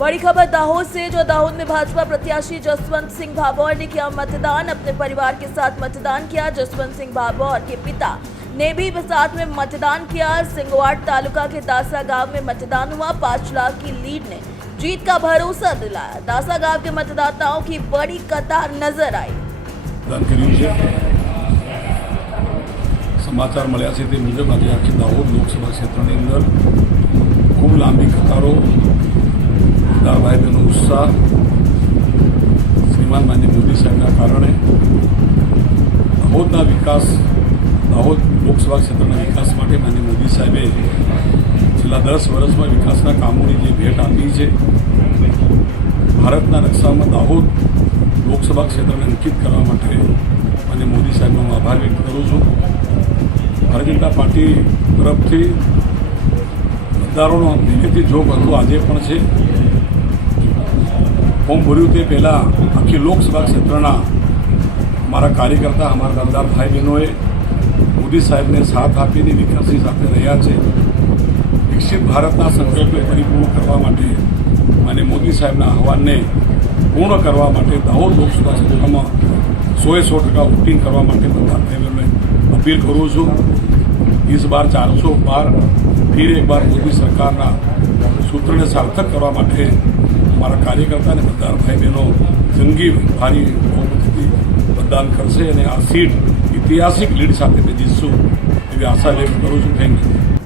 बड़ी खबर दाहोद से, जो दाहोद में भाजपा प्रत्याशी जसवंत सिंह भाभौर ने किया मतदान। अपने परिवार के साथ मतदान किया। जसवंत सिंह भाभौर के पिता ने भी साथ में मतदान किया। सिंगवाड़ तालुका के दासा गांव में मतदान हुआ। 5 लाख की लीड ने जीत का भरोसा दिलाया। दासा गांव के मतदाताओं की बड़ी कतार नजर आई। समाचार મળ્યા છે તે મુજબ આજે આખી દાહોદ લોકસભા ક્ષેત્રની અંદર ખૂબ લાંબી કતારો, ભાઈ બહેનો ઉત્સાહ શ્રીમાન માનનીય મોદી સાહેબના કારણે દાહોદના વિકાસ, દાહોદ લોકસભા ક્ષેત્રના વિકાસ માટે માનનીય મોદી સાહેબે છેલ્લા 10 વર્ષમાં વિકાસના કામોની જે ભેટ આપી છે, ભારતના નકશામાં દાહોદ લોકસભા ક્ષેત્રને અંકિત કરવા માટે માનનીય મોદી સાહેબનો હું આભાર વ્યક્ત કરું છું। ભારતીય જનતા પાર્ટી તરફથી મતદારોનો દિલેથી જોગ હતો, આજે પણ છે। ફોર્મ ભર્યું તે પહેલાં આખી લોકસભા ક્ષેત્રના અમારા કાર્યકર્તા, અમારા મતદાર ભાઈ બહેનોએ મોદી સાહેબને સાથ આપીને વિકાસની સાથે રહ્યા છે। વિકસિત ભારતના સંકલ્પને પરિપૂર્ણ કરવા માટે અને મોદી સાહેબના આહવાનને પૂર્ણ કરવા માટે દાહોદ લોકસભા ક્ષેત્રમાં 100% વોટિંગ કરવા માટે મતદાર ભાઈ બહેનોને अपील करूँ छूँ। इस बार 400 पार फिर एक बार मोदी सरकार सूत्र ने सार्थक करवा माटे हमारा कार्यकर्ता ने मतदार भाई बहनों जंगी भारी बहुमती मतदान करशे। आ सीट ऐतिहासिक लीड साथ जीतशू एवी आशा व्यक्त करूँ छूँ। Thank you.